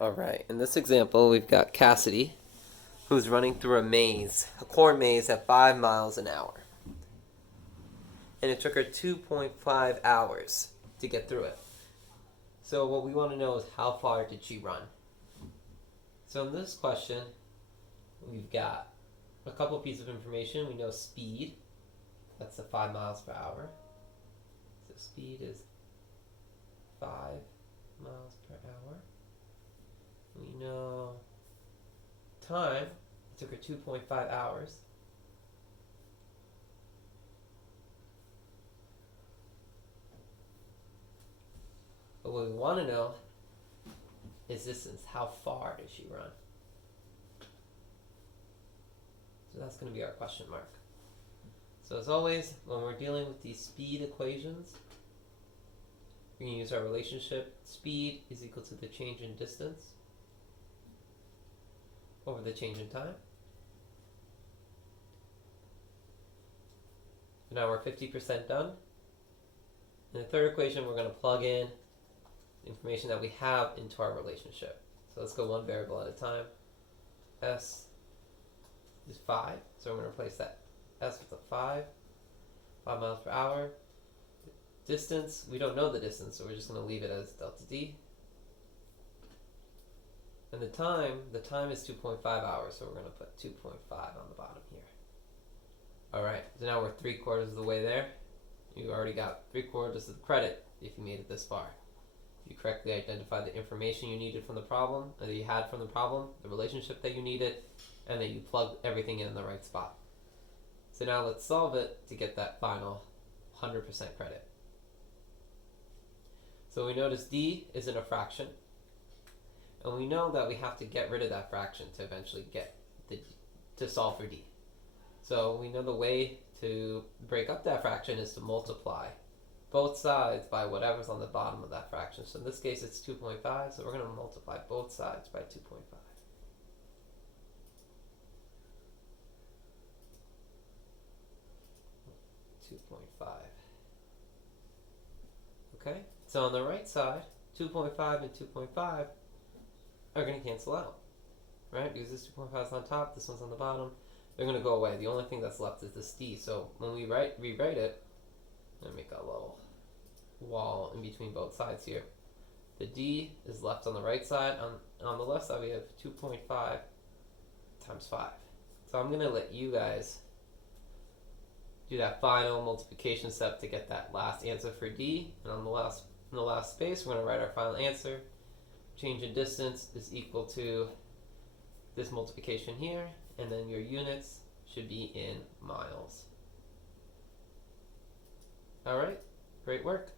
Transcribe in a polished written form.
All right, in this example, we've got Cassidy, who's running through a maze, a corn maze at 5 miles an hour. And it took her 2.5 hours to get through it. So what we want to know is how far did she run? So in this question, we've got a couple pieces of information. We know speed, that's the 5 miles per hour. So speed is 5 miles per hour. We know time, it took her 2.5 hours. But what we want to know is distance. How far did she run? So that's going to be our question mark. So as always, when we're dealing with these speed equations, we can use our relationship. Speed is equal to the change in distance over the change in time. So now we're 50% done. In the third equation, we're going to plug in the information that we have into our relationship. So let's go one variable at a time. S is 5, so we're going to replace that S with a 5 miles per hour. Distance, we don't know the distance, so we're just going to leave it as delta D. And the time is 2.5 hours, so we're going to put 2.5 on the bottom here. Alright, so now we're 3/4 of the way there. You already got 3/4 of the credit if you made it this far. You correctly identified the information you needed from the problem, or that you had from the problem, the relationship that you needed, and then you plugged everything in the right spot. So now let's solve it to get that final 100% credit. So we notice D is in a fraction, and we know that we have to get rid of that fraction to eventually get to solve for D. So we know the way to break up that fraction is to multiply both sides by whatever's on the bottom of that fraction. So in this case it's 2.5, so we're going to multiply both sides by 2.5. Okay, so on the right side, 2.5 and 2.5 are going to cancel out, right? Because this 2.5 is on top, this one's on the bottom. They're going to go away. The only thing that's left is this D. So when we rewrite it, I'm going to make a little wall in between both sides here. The D is left on the right side. On the left side, we have 2.5 times 5. So I'm going to let you guys do that final multiplication step to get that last answer for D. And in the last space, we're going to write our final answer. Change in distance is equal to this multiplication here, and then your units should be in miles. All right, great work.